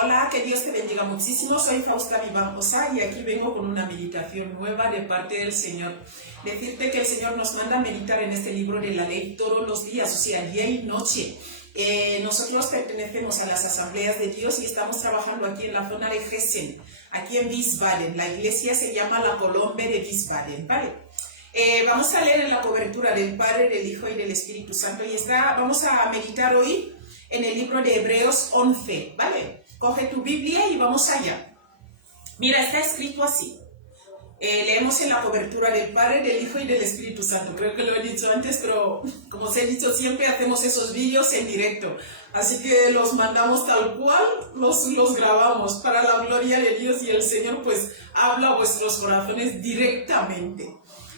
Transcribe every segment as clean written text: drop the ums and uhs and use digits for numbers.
Hola, que Dios te bendiga muchísimo. Soy Fausta Vivancosa y aquí vengo con una meditación nueva de parte del Señor. Decirte que el Señor nos manda a meditar en este libro de la ley todos los días, o sea, día y noche. Nosotros pertenecemos a las asambleas de Dios y estamos trabajando aquí en la zona de Hessen, aquí en Wiesbaden. La iglesia se llama La Colombe de Wiesbaden, ¿vale? Vamos a leer en la cobertura del Padre, del Hijo y del Espíritu Santo y vamos a meditar hoy en el libro de Hebreos 11, ¿vale? Coge tu Biblia y vamos allá. Mira, está escrito así. Leemos en la cobertura del Padre, del Hijo y del Espíritu Santo. Creo que lo he dicho antes, pero como os he dicho siempre, hacemos esos vídeos en directo. Así que los mandamos tal cual, los grabamos para la gloria de Dios y el Señor pues habla a vuestros corazones directamente.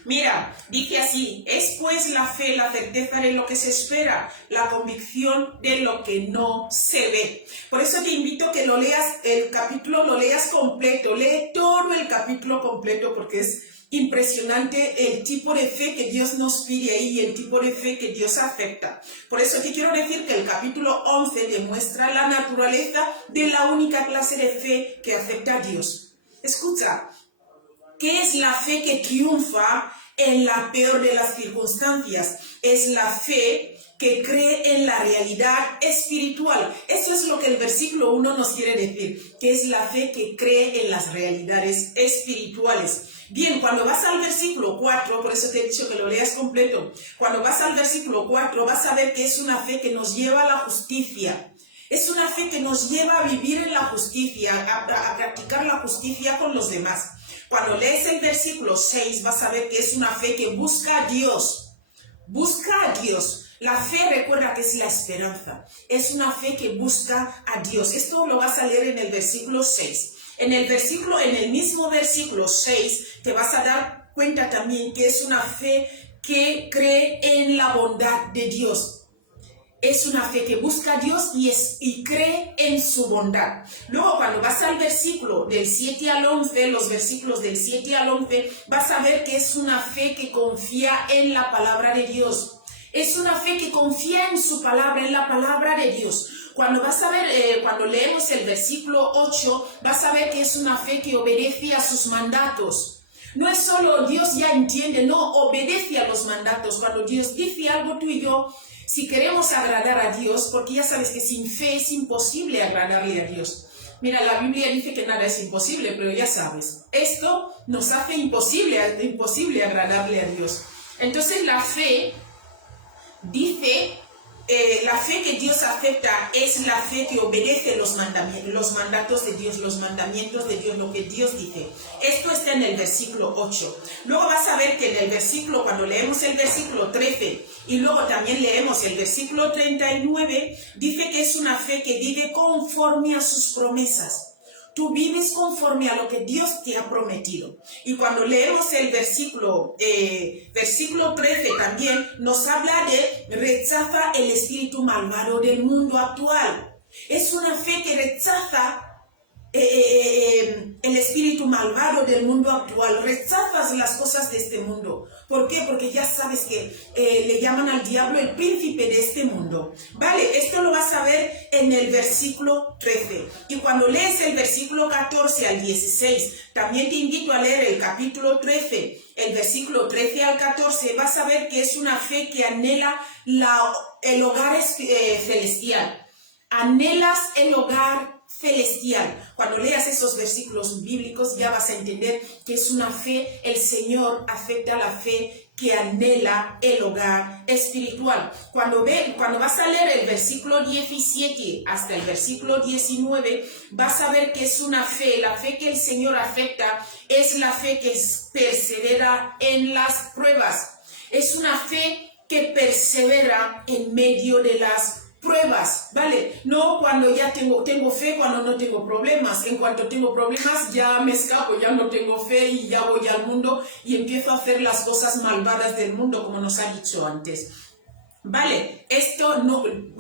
Mira, dice así: es pues la fe, la certeza de lo que se espera, la convicción de lo que no se ve. Por eso te invito a que lo leas, el capítulo lo leas completo, lee todo el capítulo completo porque es impresionante el tipo de fe que Dios nos pide ahí y el tipo de fe que Dios acepta. Por eso te quiero decir que el capítulo 11 demuestra la naturaleza de la única clase de fe que acepta a Dios. Escucha. ¿Qué es la fe que triunfa en la peor de las circunstancias? Es la fe que cree en la realidad espiritual. Eso es lo que el versículo 1 nos quiere decir, que es la fe que cree en las realidades espirituales. Bien, cuando vas al versículo 4, por eso te he dicho que lo leas completo, cuando vas al versículo 4 vas a ver que es una fe que nos lleva a la justicia. Es una fe que nos lleva a vivir en la justicia, a practicar la justicia con los demás. Cuando lees el versículo 6 vas a ver que es una fe que busca a Dios. Busca a Dios. La fe, recuerda que es la esperanza. Es una fe que busca a Dios. Esto lo vas a leer en el versículo 6. En el mismo versículo 6 te vas a dar cuenta también que es una fe que cree en la bondad de Dios. Es una fe que busca a Dios y cree en su bondad. Luego, cuando vas al versículo del 7 al 11, los versículos del 7 al 11, vas a ver que es una fe que confía en la palabra de Dios. Es una fe que confía en su palabra, en la palabra de Dios. Cuando vas a ver, cuando leemos el versículo 8, vas a ver que es una fe que obedece a sus mandatos. No es solo Dios ya entiende, no, obedece a los mandatos. Cuando Dios dice algo, tú y yo, si queremos agradar a Dios, porque ya sabes que sin fe es imposible agradarle a Dios. Mira, la Biblia dice que nada es imposible, pero ya sabes, esto nos hace imposible agradarle a Dios. Entonces la fe dice, la fe que Dios acepta es la fe que obedece los mandatos de Dios, los mandamientos de Dios, lo que Dios dice. Esto está en el versículo 8. Luego vas a ver que en el versículo, cuando leemos el versículo 13 y luego también leemos el versículo 39, dice que es una fe que vive conforme a sus promesas. Tú vives conforme a lo que Dios te ha prometido. Y cuando leemos el versículo 13 también nos habla de rechaza el espíritu malvado del mundo actual. Es una fe que rechaza el espíritu malvado del mundo actual. Rechazas las cosas de este mundo. ¿Por qué? Porque ya sabes que le llaman al diablo el príncipe de este mundo. Vale, esto lo vas a ver en el versículo 13. Y cuando lees el versículo 14 al 16, también te invito a leer el capítulo 13, el versículo 13 al 14, vas a ver que es una fe que anhela el hogar celestial. Anhelas el hogar celestial. Cuando leas esos versículos bíblicos ya vas a entender que es una fe, el Señor acepta la fe que anhela el hogar espiritual. Cuando vas a leer el versículo 17 hasta el versículo 19, vas a ver que es una fe, la fe que el Señor acepta es la fe que persevera en las pruebas. Es una fe que persevera en medio de las pruebas, ¿vale? No cuando ya tengo fe, cuando no tengo problemas. En cuanto tengo problemas ya me escapo, ya no tengo fe y ya voy al mundo y empiezo a hacer las cosas malvadas del mundo, como nos ha dicho antes. Vale,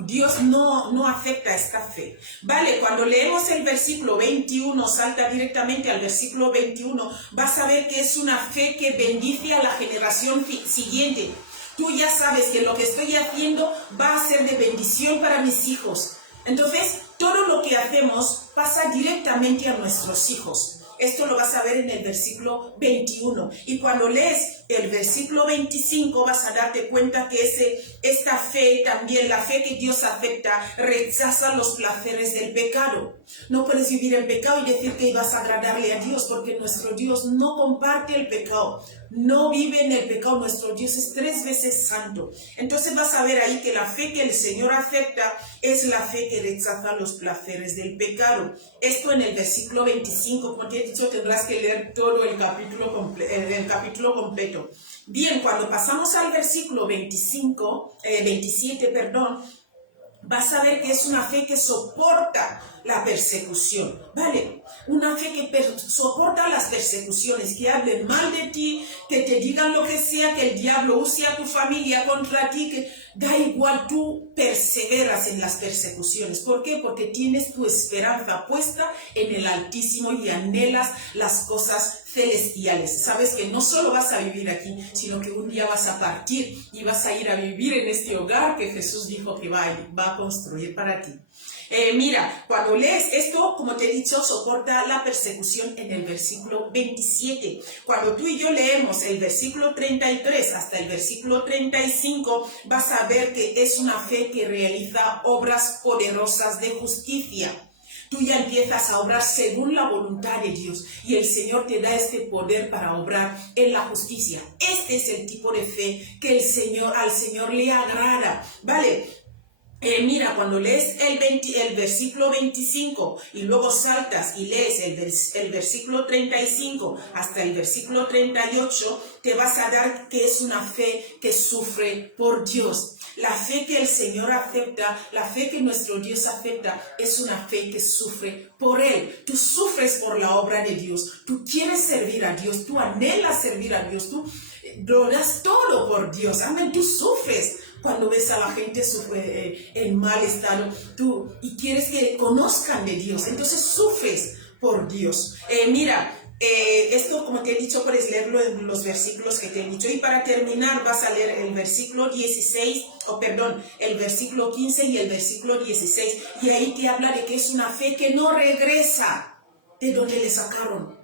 Dios no acepta esta fe. Vale, cuando leemos el versículo 21, salta directamente al versículo 21, vas a ver que es una fe que bendice a la generación siguiente. Tú ya sabes que lo que estoy haciendo va a ser de bendición para mis hijos. Entonces, todo lo que hacemos pasa directamente a nuestros hijos. Esto lo vas a ver en el versículo 21. Y cuando lees el versículo 25 vas a darte cuenta que esta fe también, la fe que Dios acepta, rechaza los placeres del pecado. No puedes vivir en pecado y decir que vas a agradarle a Dios, porque nuestro Dios no comparte el pecado, no vive en el pecado. Nuestro Dios es 3 veces santo. Entonces vas a ver ahí que la fe que el Señor acepta es la fe que rechaza los placeres del pecado. Esto en el versículo 25, como te he dicho, tendrás que leer todo el capítulo completo. Bien, cuando pasamos al versículo 27, vas a ver que es una fe que soporta la persecución, ¿vale? Una fe que soporta las persecuciones, que hablen mal de ti, que te digan lo que sea, que el diablo use a tu familia contra ti, que da igual, tú perseveras en las persecuciones. ¿Por qué? Porque tienes tu esperanza puesta en el Altísimo y anhelas las cosas celestiales. Sabes que no solo vas a vivir aquí, sino que un día vas a partir y vas a ir a vivir en este hogar que Jesús dijo que va a construir para ti. Mira, cuando lees esto, como te he dicho, soporta la persecución en el versículo 27. Cuando tú y yo leemos el versículo 33 hasta el versículo 35, vas a ver que es una fe que realiza obras poderosas de justicia. Tú ya empiezas a obrar según la voluntad de Dios y el Señor te da este poder para obrar en la justicia. Este es el tipo de fe que al Señor le agrada, ¿vale? Mira, cuando lees el versículo 25 y luego saltas y lees el versículo 35 hasta el versículo 38, te vas a dar que es una fe que sufre por Dios. La fe que el Señor acepta, la fe que nuestro Dios acepta, es una fe que sufre por Él. Tú sufres por la obra de Dios, tú quieres servir a Dios, tú anhelas servir a Dios, tú lo das todo por Dios. Amén, tú sufres cuando ves a la gente en mal estado y quieres que conozcan de Dios, entonces sufres por Dios. Mira, esto, como te he dicho, puedes leerlo en los versículos que te he dicho. Y para terminar vas a leer el versículo 15 y el versículo 16. Y ahí te habla de que es una fe que no regresa de donde le sacaron.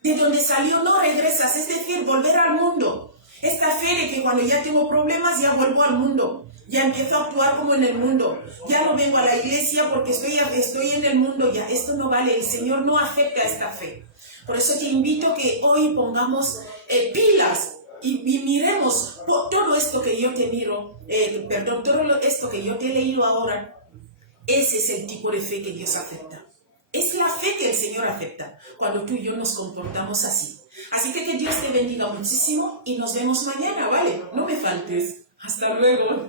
De donde salió no regresas, es decir, volver al mundo. Esta fe de que cuando ya tengo problemas ya vuelvo al mundo. Ya empiezo a actuar como en el mundo. Ya no vengo a la iglesia porque estoy en el mundo. Ya, esto no vale. El Señor no acepta esta fe. Por eso te invito a que hoy pongamos pilas y miremos todo esto que yo te todo esto que yo te he leído ahora. Ese es el tipo de fe que Dios acepta. Es la fe que el Señor acepta cuando tú y yo nos comportamos así. Así que Dios te bendiga muchísimo y nos vemos mañana, ¿vale? No me faltes. Hasta luego.